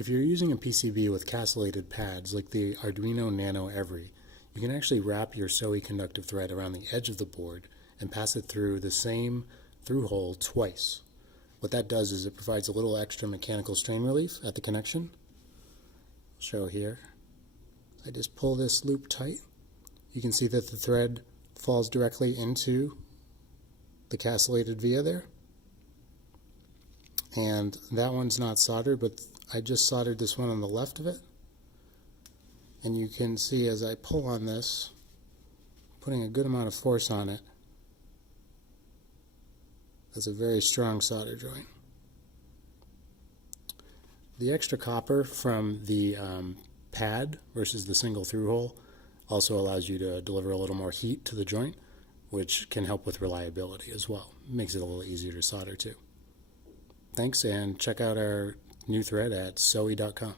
If you're using a PCB with castellated pads like the Arduino Nano Every, you can actually wrap your SewIY conductive thread around the edge of the board and pass it through the same through hole twice. What that does is it provides a little extra mechanical strain relief at the connection. I'll show here. I just pull this loop tight. You can see that the thread falls directly into the castellated via there. And that one's not soldered, but I just soldered this one on the left of it. And you can see as I pull on this, putting a good amount of force on it, that's a very strong solder joint. The extra copper from the pad versus the single through hole also allows you to deliver a little more heat to the joint, which can help with reliability as well. Makes it a little easier to solder too. Thanks, and check out our new thread at SewIY.com.